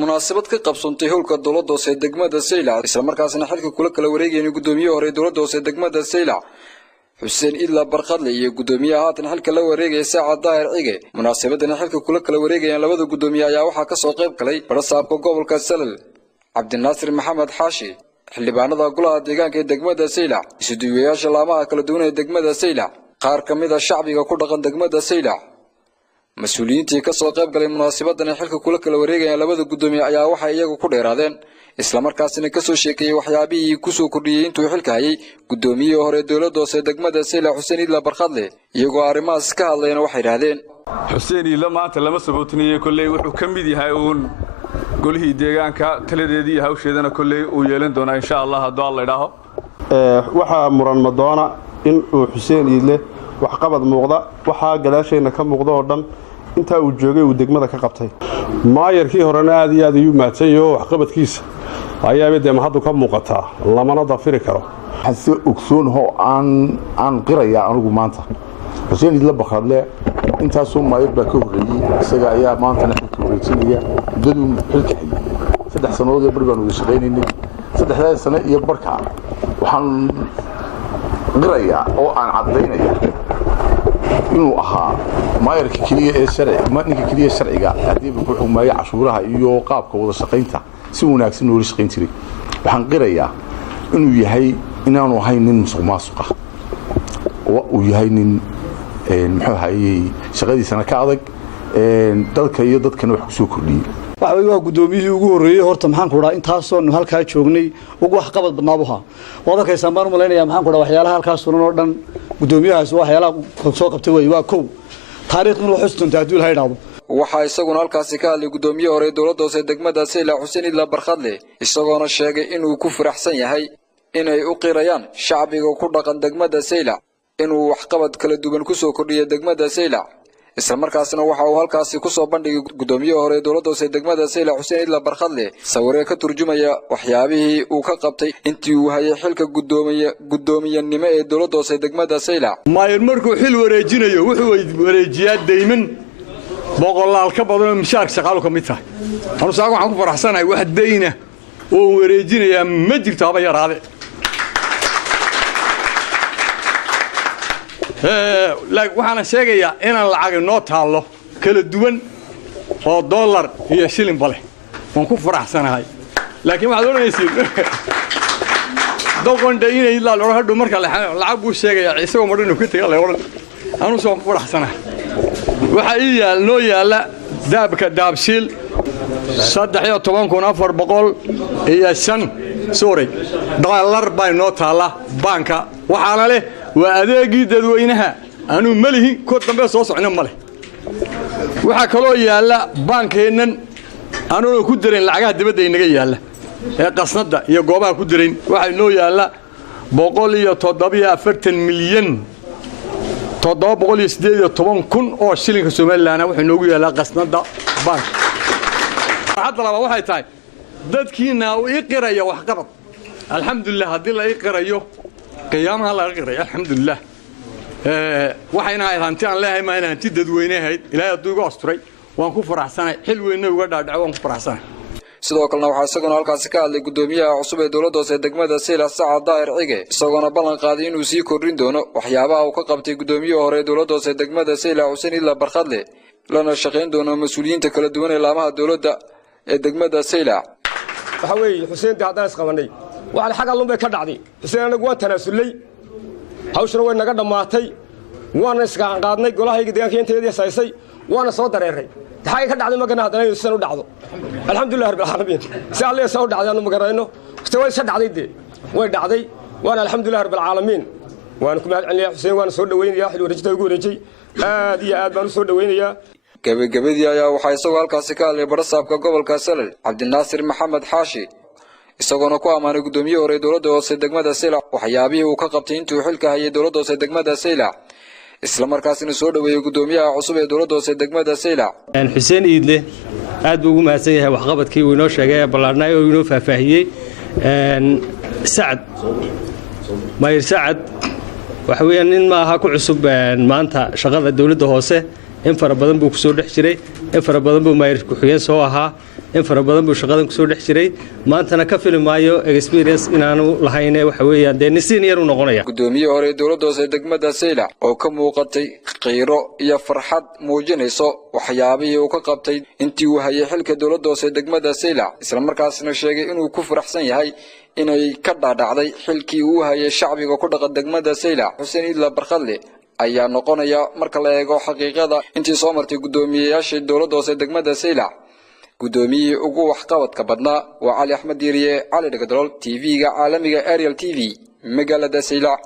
munaasabad ka qabsantay howlka dowladda hoose degmada Saylac isla markaasna xilka kula kala wareegayeen gudoomiyaha hore dowladda hoose degmada Saylac Xuseen Idla Barqadle iyo gudoomiyaha haatan xilka la wareegay Saacad Daahir Cige munaasabadan xilka kula kala wareegayeen labada gudoomiye ayaa waxa ka soo qayb galay barasaabka gobolka Salal Cabdinaasir Maxamed Xaashi xildhibaanada golaha deegaanka ee degmada Saylac isuduwayaasha laamaha kala duwan ee degmada Saylac qaar kamid ah shacbiga ku dhaqan degmada Saylac mas'uuliyiintii ka soo qayb galay munaasabadan xilka kula kala wareegayeen labada gudoomiye ayaa waxa iyagu ku dheeraadeen isla markaasina ka soo sheekay waxyaabihii ku soo kordhiyay intuu xilka hayay gudoomiyaha hore dowladda hoose degmada Saylac Xuseen Idla Barqadle iyagoo arrimahaas ka hadlayna waxay yiraahdeen Xuseen Idla maanta lama sabootinayo kulay wuxuu ka mid yahay golihii deegaanka taladeedii hawsheedana kulay uu yeelan doona insha Allah haddii Allah idhaaho waxa muran madoona in uu Xuseen Idle wax qabad muuqda waxa gadaasheena ka muuqda oo dhan inta uu joogay uu degmada ka qabtay maayarkii horena aad iyo aad ayuu maatay wax qabadkiisa ayaa bidda mahadu ka muuqata lamana dafiri karo xasi ogsoonho aan qiraya anigu maanta Xuseen Idla Barqadle inta soo maayar ba ka horeeyay isaga ayaa maanta xilka wareejinaya dadu xilka saddex sanadood ee barban uga shaqeynay saddexdaas sano iyo barka waxaan qiraya oo aan cadeynaya inuu ahaa maayarka kaliya ee sharciga hadii uu ku xukumayo cashuuraha iyo qaabka wada shaqeynta si wanaagsan oo shaqeyn jiray waxaan qirayaa inuu yahay inaanu ahayn nin musuqmaasuqa oo uu yahay nin muxuu hayay shaqadiisana ka adag dalka iyo dadkana wax ku soo kordhiyay waxa gudoomiyihii ugu horeeyay horta maxaan ku raaa intaas oo halka joognay ugu wax qabad badnaabuha wadalka Soomaar maleynaya maxaan ku raaa waxyaalaha halkaas oo dhan gudoomiyahaas waxyaalaha soo qabtay waa koow taariikhdu wuxuu xustunta haduu hayraado waxa isaguna halkaas ka hadlay gudoomiyaha hore dowladda hoose degmada Saylac Xuseen Idla Barqadle isagoona sheegay inuu ku faraxsan yahay inay u qirayaan shacbiga ku dhaqan degmada Saylac inuu wax qabad kala duwan ku soo kordhiyay degmada Saylac isla markaasna waxa uu halkaas ku soo bandhigay gudoomiyaha hore dowladda hoose degmada Saylac Xuseen Idla Barqadle sawirka ka turjumaya waxyaabihii uu ka qabtay intii uu hayay xilka gudoomiyanimo ee dowladda hoose degmada Saylac maayir markuu xil wareejinayo wuxuu wareejiyaa deyman boqolaal ka badan mishaar shaqaalu ka mid tahay anu saago waxaan ku faraxsanahay wax deyna oo wareejinaya ma jirto haba yaraade waxaan sheegayaa inaan lacag noo taalo kala duwan oo dollar iyo shilin bale waan ku faraxsanahay laakiin waxa oranaysiin doqonda inay la hadho marka lacag buu sheegayaa isagoo madhan ku tagay la oran anu soo ku faraxsanahay waxa noo yaala daabka daabshil 13,400 iyo 5 sorry dollar bay noo taala banka waxaana leh waa adeegii dadweynaha aanu malihin ko dambe soo socno male waxa kale oo yaala bankeenan aanu ku direen lacagaha dibadda inaga yaala ee qasnada iyo goobaha ku direen waxa noo yaala 147 milyan 718 oo shilinka Soomaaliland waxa noogu yaala qasnada bank hadda laba waxay tahay dadkiina uu qirayo wax qabad alxamdulillah hadii la qirayo qiyaamaha la qirayo alxamdulillah waxayna hanti aan leeyahay ma inaan dadweynahay ilaahay aduuga asturay waan ku faraxsanahay xil weyn uga dhaadhac waan ku faraxsanahay sidoo kale waxa isaguna halkaas ka hadlay gudoomiyaha cusub ee dowladda hoose degmada Saylac Saacad Daahir Cige isagoo ballan qaaday inuu sii kordhin doono waxyaabaha uu ka qabtay gudoomiyaha hore dowladda hoose degmada Saylac Xuseen Idla Barqadle lana shaqeyn doono mas'uuliyiinta kala duwan ee laamaha dowladda ee degmada Saylac waxa weey Xuseen hadaan isqabanay waxa xaq allun bay ka dhacday Xuseen anagu waan tanaasulay hawshana way naga dhamaatay waana iska qaadnay golahayga deegaanka inteedii saysay waana soo dareeray taxay ka dhacday magana hadana inuu dhacdo alxamdulillah rabbil alamin si Allah soo dhacday aanu magarayno way sa dhacday way dhacday waana alxamdulillah rabbil alamin waan ku mahad celinayaa Xuseen waan soo dhaweynaya xil wareejinta ugu wareejay aad iyo aad baan u soo dhaweynayaa gabagabadii ayaa waxa isagoo halkaas ka hadlay barasaabka gobolka Salal Cabdinaasir Maxamed Xaashi isagoona ku amaanay gudoomiyaha hore dowladda hoose degmada Saylac waxyaabihii uu ka qabtay intuu xilka hayay dowladda hoose degmada Saylac isla markaasina soo dhaweeyay gudoomiyaha cusub ee dowladda hoose degmada Saylac Xuseen Idle aad buu ugu mahadsan yahay wax qabadkii uu inoo sheegay ballaarnay oo inoo faahfaahiyay Saacad maayir Saacad waxa weeyaan in ma aha ku cusub maanta shaqada dowladda hoose in fara badan buu kusoo dhex jiray in fara badan buu maayir ku-xigeen soo ahaa in fara badan buu shaqadan kusoo dhex jiray maantana ka fili maayo experience inaanu lahayn waxa weeyaan dee nisiin yar u noqonaya gudoomiyihii hore dowladda hoose degmada Saylac oo ka muuqatay qiiro iyo farxad muujinayso waxyaabihii uu ka qabtay intii uu hayay xilka dowladda hoose degmada Saylac isla markaasna sheegay inuu ku faraxsan yahay inay ka dhaadhacday xilkii uu hayay shacbiga ku dhaqan degmada Saylac Xuseen Idla Barkadle ayaa noqonaya marka la eego xaqiiqada intii soo martay gudoomiyayaasha dowladda hoose degmada Saylac gudoomiye ugu waxqabadka badnaa waa Cali Axmed Diiriye Cali Dhagadol TV-ga caalamiga Ariel TV magaalada Saylac